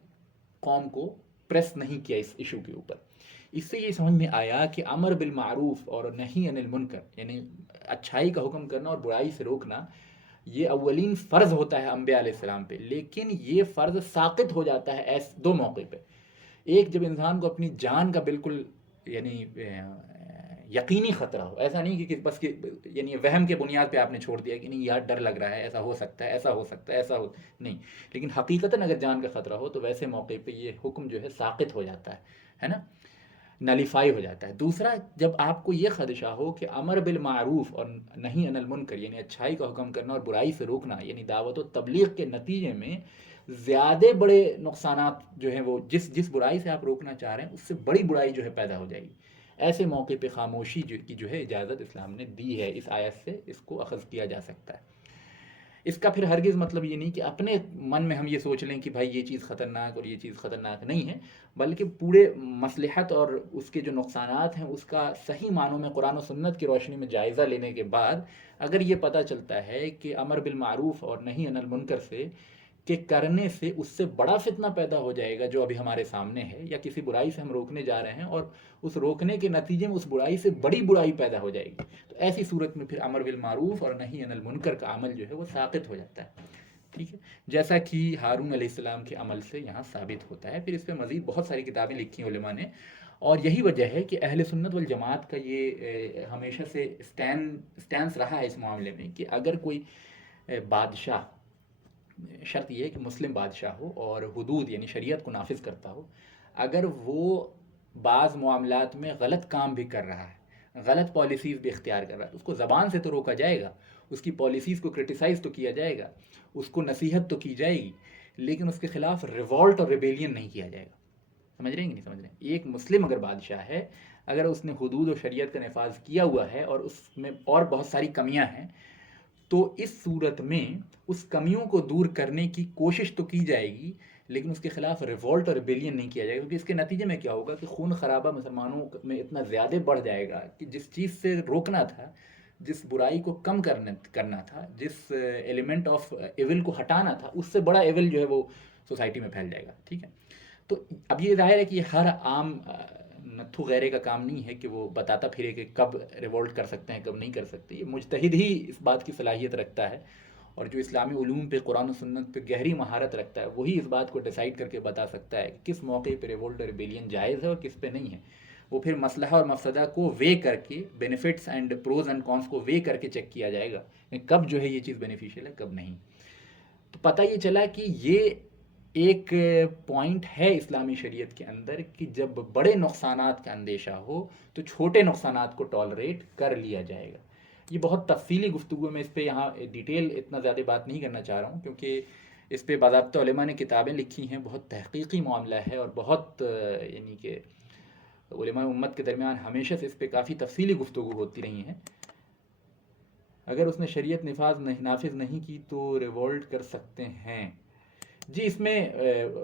قوم کو پریس نہیں کیا اس ایشو کے اوپر۔ اس سے یہ سمجھ میں آیا کہ امر بالمعروف اور نہی عن المنکر، یعنی اچھائی کا حکم کرنا اور برائی سے روکنا، یہ اولین فرض ہوتا ہے انبیاء علیہ السلام پہ، لیکن یہ فرض ساقط ہو جاتا ہے دو موقع پہ۔ ایک، جب انسان کو اپنی جان کا بالکل یعنی یقینی خطرہ ہو، ایسا نہیں کہ بس کہ یعنی وہم کے بنیاد پہ آپ نے چھوڑ دیا کہ نہیں یار ڈر لگ رہا ہے، ایسا ہو سکتا ہے، ایسا ہو سکتا ہے، ایسا ہو نہیں، لیکن حقیقتاً اگر جان کا خطرہ ہو تو ویسے موقع پہ یہ حکم جو ہے ساقط ہو جاتا ہے نا، نلیفائی ہو جاتا ہے۔ دوسرا، جب آپ کو یہ خدشہ ہو کہ امر بالمعروف اور نہی عن المنکر یعنی اچھائی کا حکم کرنا اور برائی سے روکنا، یعنی دعوت و تبلیغ کے نتیجے میں زیادہ بڑے نقصانات جو ہیں وہ جس برائی سے آپ روکنا چاہ رہے ہیں اس سے بڑی برائی جو ہے پیدا ہو جائے گی، ایسے موقع پہ خاموشی کی جو ہے اجازت اسلام نے دی ہے، اس آیت سے اس کو اخذ کیا جا سکتا ہے۔ اس کا پھر ہرگز مطلب یہ نہیں کہ اپنے من میں ہم یہ سوچ لیں کہ بھائی یہ چیز خطرناک اور یہ چیز خطرناک نہیں ہے، بلکہ پورے مصلحت اور اس کے جو نقصانات ہیں اس کا صحیح معنوں میں قرآن و سنت کی روشنی میں جائزہ لینے کے بعد اگر یہ پتہ چلتا ہے کہ امر بالمعروف اور نہی عن المنکر سے کہ کرنے سے اس سے بڑا فتنہ پیدا ہو جائے گا جو ابھی ہمارے سامنے ہے، یا کسی برائی سے ہم روکنے جا رہے ہیں اور اس روکنے کے نتیجے میں اس برائی سے بڑی برائی پیدا ہو جائے گی، تو ایسی صورت میں پھر امر بالمعروف اور نہی عن المنکر کا عمل جو ہے وہ ساقط ہو جاتا ہے، ٹھیک ہے، جیسا کہ ہارون علیہ السلام کے عمل سے یہاں ثابت ہوتا ہے۔ پھر اس پہ مزید بہت ساری کتابیں لکھی ہیں علماء نے، اور یہی وجہ ہے کہ اہل سنت والجماعت کا یہ ہمیشہ سے سٹینس رہا ہے اس معاملے میں کہ اگر کوئی بادشاہ، شرط یہ ہے کہ مسلم بادشاہ ہو اور حدود یعنی شریعت کو نافذ کرتا ہو، اگر وہ بعض معاملات میں غلط کام بھی کر رہا ہے، غلط پالیسیز بھی اختیار کر رہا ہے، تو اس کو زبان سے تو روکا جائے گا، اس کی پالیسیز کو کرٹیسائز تو کیا جائے گا، اس کو نصیحت تو کی جائے گی، لیکن اس کے خلاف ریوولٹ اور ریبیلین نہیں کیا جائے گا۔ سمجھ رہے ہیں کہ نہیں سمجھ رہے ہیں؟ ایک مسلم اگر بادشاہ ہے، اگر اس نے حدود و شریعت کا نفاذ کیا ہوا ہے اور اس میں اور بہت ساری کمیاں ہیں، تو اس صورت میں اس کمیوں کو دور کرنے کی کوشش تو کی جائے گی، لیکن اس کے خلاف ریوولٹ اور ریبیلین نہیں کیا جائے گا، کیونکہ اس کے نتیجے میں کیا ہوگا کہ خون خرابہ مسلمانوں میں اتنا زیادہ بڑھ جائے گا کہ جس چیز سے روکنا تھا، جس برائی کو کم کرنا تھا، جس ایلیمنٹ آف ایول کو ہٹانا تھا، اس سے بڑا ایول جو ہے وہ سوسائٹی میں پھیل جائے گا، ٹھیک ہے۔ تو اب یہ ظاہر ہے کہ یہ ہر عام نتھو غیرے کا کام نہیں ہے کہ وہ بتاتا پھرے کہ کب ریوولٹ کر سکتے ہیں کب نہیں کر سکتے، یہ مجتہد ہی اس بات کی صلاحیت رکھتا ہے، اور جو اسلامی علوم پہ قرآن و سنت پہ گہری مہارت رکھتا ہے وہی اس بات کو ڈیسائیڈ کر کے بتا سکتا ہے کہ کس موقع پہ ریوولٹ اور ریبیلین جائز ہے اور کس پہ نہیں ہے۔ وہ پھر مصلحہ اور مفسدہ کو وے کر کے، بینیفٹس اینڈ پروز اینڈ کونس کو وے کر کے چیک کیا جائے گا کہ کب جو ہے یہ چیز بینیفیشیل ہے کب نہیں۔ تو پتہ یہ چلا کہ یہ ایک پوائنٹ ہے اسلامی شریعت کے اندر کہ جب بڑے نقصانات کا اندیشہ ہو تو چھوٹے نقصانات کو ٹالریٹ کر لیا جائے گا۔ یہ بہت تفصیلی گفتگو میں اس پہ یہاں ڈیٹیل اتنا زیادہ بات نہیں کرنا چاہ رہا ہوں، کیونکہ اس پہ باضابطہ علماء نے کتابیں لکھی ہیں، بہت تحقیقی معاملہ ہے، اور بہت یعنی کہ علماء امت کے درمیان ہمیشہ سے اس پہ کافی تفصیلی گفتگو ہوتی رہی ہیں۔ اگر اس نے شریعت نافذ نہیں کی تو ریولٹ کر سکتے ہیں؟ جی، اس میں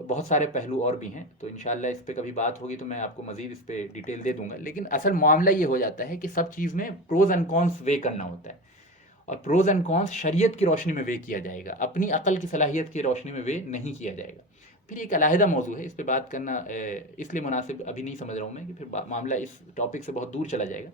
بہت سارے پہلو اور بھی ہیں، تو انشاءاللہ اس پہ کبھی بات ہوگی تو میں آپ کو مزید اس پہ ڈیٹیل دے دوں گا، لیکن اصل معاملہ یہ ہو جاتا ہے کہ سب چیز میں پروز اینڈ کونس وے کرنا ہوتا ہے، اور پروز اینڈ کونس شریعت کی روشنی میں وے کیا جائے گا، اپنی عقل کی صلاحیت کی روشنی میں وے نہیں کیا جائے گا۔ پھر ایک علیحدہ موضوع ہے، اس پہ بات کرنا اس لیے مناسب ابھی نہیں سمجھ رہا ہوں میں کہ پھر معاملہ اس ٹاپک سے بہت دور چلا جائے گا،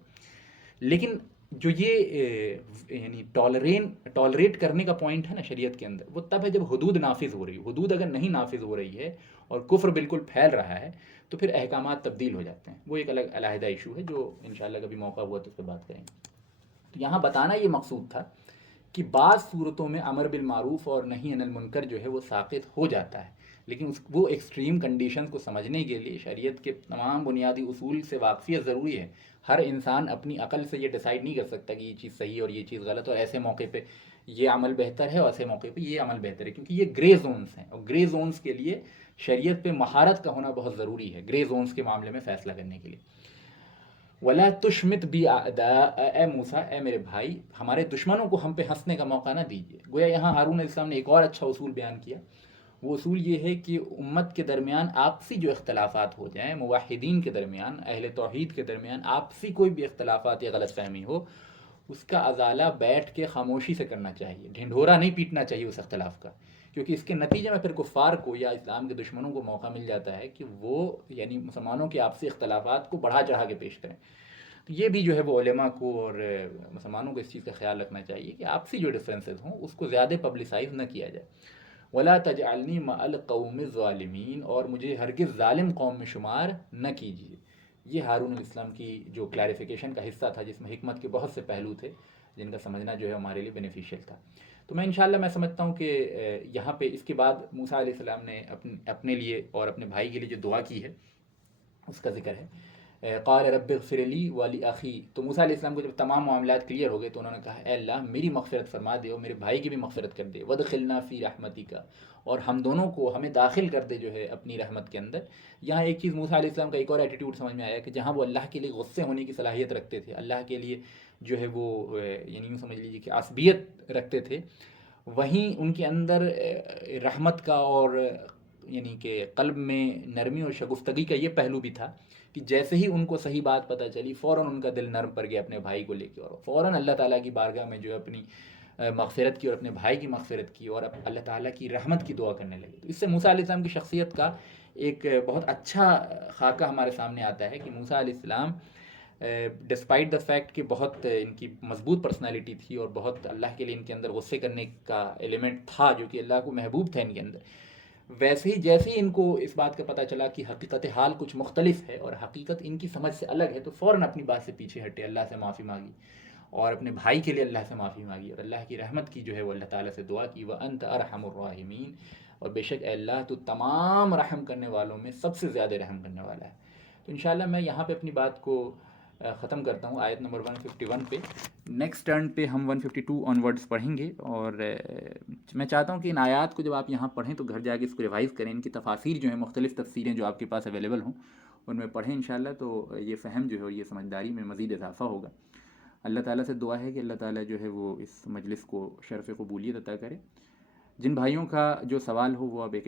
لیکن جو یہ یعنی ٹالریٹ کرنے کا پوائنٹ ہے نا شریعت کے اندر، وہ تب ہے جب حدود نافذ ہو رہی ہے۔ حدود اگر نہیں نافذ ہو رہی ہے اور کفر بالکل پھیل رہا ہے تو پھر احکامات تبدیل ہو جاتے ہیں، وہ ایک الگ علیحدہ ایشو ہے جو انشاءاللہ کبھی موقع ہوا تو اس پہ بات کریں گے۔ تو یہاں بتانا یہ مقصود تھا کہ بعض صورتوں میں امر بالمعروف اور نہی عن المنکر جو ہے وہ ساقط ہو جاتا ہے، لیکن وہ ایکسٹریم کنڈیشنز کو سمجھنے کے لیے شریعت کے تمام بنیادی اصول سے واقفیت ضروری ہے۔ ہر انسان اپنی عقل سے یہ ڈیسائیڈ نہیں کر سکتا کہ یہ چیز صحیح اور یہ چیز غلط، اور ایسے موقع پہ یہ عمل بہتر ہے اور ایسے موقع پہ یہ عمل بہتر ہے، کیونکہ یہ گرے زونز ہیں، اور گرے زونز کے لیے شریعت پہ مہارت کا ہونا بہت ضروری ہے گرے زونز کے معاملے میں فیصلہ کرنے کے لیے۔ ولا تشمت بی اعداء، اے موسیٰ، اے میرے بھائی، ہمارے دشمنوں کو ہم پہ ہنسنے کا موقع نہ دیجیے۔ گویا یہاں ہارون علیہ السلام نے ایک اور اچھا اصول بیان کیا، وہ اصول یہ ہے کہ امت کے درمیان آپسی جو اختلافات ہو جائیں، موحدین کے درمیان، اہل توحید کے درمیان آپسی کوئی بھی اختلافات یا غلط فہمی ہو، اس کا ازالہ بیٹھ کے خاموشی سے کرنا چاہیے، ڈھنڈورا نہیں پیٹنا چاہیے اس اختلاف کا، کیونکہ اس کے نتیجے میں پھر کفار کو یا اسلام کے دشمنوں کو موقع مل جاتا ہے کہ وہ یعنی مسلمانوں کے آپسی اختلافات کو بڑھا چڑھا کے پیش کریں۔ تو یہ بھی جو ہے وہ علماء کو اور مسلمانوں کو اس چیز کا خیال رکھنا چاہیے کہ آپسی جو ڈفرینسز ہوں اس کو زیادہ پبلسائز نہ کیا جائے۔ ولا تجعلنی مع القوم الظالمین، اور مجھے ہرگز ظالم قوم میں شمار نہ کیجیے۔ یہ ہارون علیہ السلام کی جو کلیریفیکیشن کا حصہ تھا، جس میں حکمت کے بہت سے پہلو تھے جن کا سمجھنا جو ہے ہمارے لیے بینیفیشیل تھا۔ تو میں انشاءاللہ میں سمجھتا ہوں کہ یہاں پہ اس کے بعد موسیٰ علیہ السلام نے اپنے لیے اور اپنے بھائی کے لیے جو دعا کی ہے اس کا ذکر ہے۔ قال رب اغفر لی ولی اخی، تو موسیٰ علیہ السلام کو جب تمام معاملات کلیئر ہو گئے تو انہوں نے کہا اے اللہ میری مغفرت فرما دے اور میرے بھائی کی بھی مغفرت کر دے، وادخلنا فی رحمتک، اور ہم دونوں کو ہمیں داخل کر دے جو ہے اپنی رحمت کے اندر۔ یہاں ایک چیز موسیٰ علیہ السلام کا ایک اور ایٹیٹیوڈ سمجھ میں آیا کہ جہاں وہ اللہ کے لیے غصے ہونے کی صلاحیت رکھتے تھے، اللہ کے لیے جو ہے وہ یعنی یوں سمجھ لیجیے کہ عصبیت رکھتے تھے، وہیں ان کے اندر رحمت کا اور یعنی کہ قلب میں نرمی اور شگفتگی کا یہ پہلو بھی تھا کہ جیسے ہی ان کو صحیح بات پتہ چلی فوراً ان کا دل نرم پڑ گیا اپنے بھائی کو لے کے، اور فوراً اللہ تعالیٰ کی بارگاہ میں جو ہے اپنی مغفرت کی اور اپنے بھائی کی مغفرت کی اور اللہ تعالیٰ کی رحمت کی دعا کرنے لگے۔ تو اس سے موسیٰ علیہ السلام کی شخصیت کا ایک بہت اچھا خاکہ ہمارے سامنے آتا ہے کہ موسیٰ علیہ السلام ڈسپائٹ دا فیکٹ کہ بہت ان کی مضبوط پرسنالٹی تھی اور بہت اللہ کے لیے ان کے اندر غصے کرنے کا ایلیمنٹ تھا جو کہ اللہ کو محبوب تھا ان کے اندر، ویسے ہی جیسے ہی ان کو اس بات کا پتہ چلا کہ حقیقت حال کچھ مختلف ہے اور حقیقت ان کی سمجھ سے الگ ہے، تو فوراً اپنی بات سے پیچھے ہٹے، اللہ سے معافی مانگی اور اپنے بھائی کے لیے اللہ سے معافی مانگی اور اللہ کی رحمت کی جو ہے وہ اللہ تعالیٰ سے دعا کی، وَأَنْتَ أَرْحَمُ الرَّاحِمِينَ، اور بے شک اے اللہ تو تمام رحم کرنے والوں میں سب سے زیادہ رحم کرنے والا ہے۔ تو انشاءاللہ میں یہاں پہ اپنی بات کو ختم کرتا ہوں آیت نمبر 151 پہ۔ نیکسٹ ٹرن پہ ہم 152 آن ورڈس پڑھیں گے، اور میں چاہتا ہوں کہ ان آیات کو جب آپ یہاں پڑھیں تو گھر جا کے اس کو ریوائز کریں، ان کی تفاسیر جو ہیں مختلف تفسیریں جو آپ کے پاس اویلیبل ہوں ان میں پڑھیں انشاءاللہ، تو یہ فہم جو ہے یہ سمجھداری میں مزید اضافہ ہوگا۔ اللہ تعالیٰ سے دعا ہے کہ اللہ تعالیٰ جو ہے وہ اس مجلس کو شرف قبولیت عطا کرے۔ جن بھائیوں کا جو سوال ہو وہ آپ ایک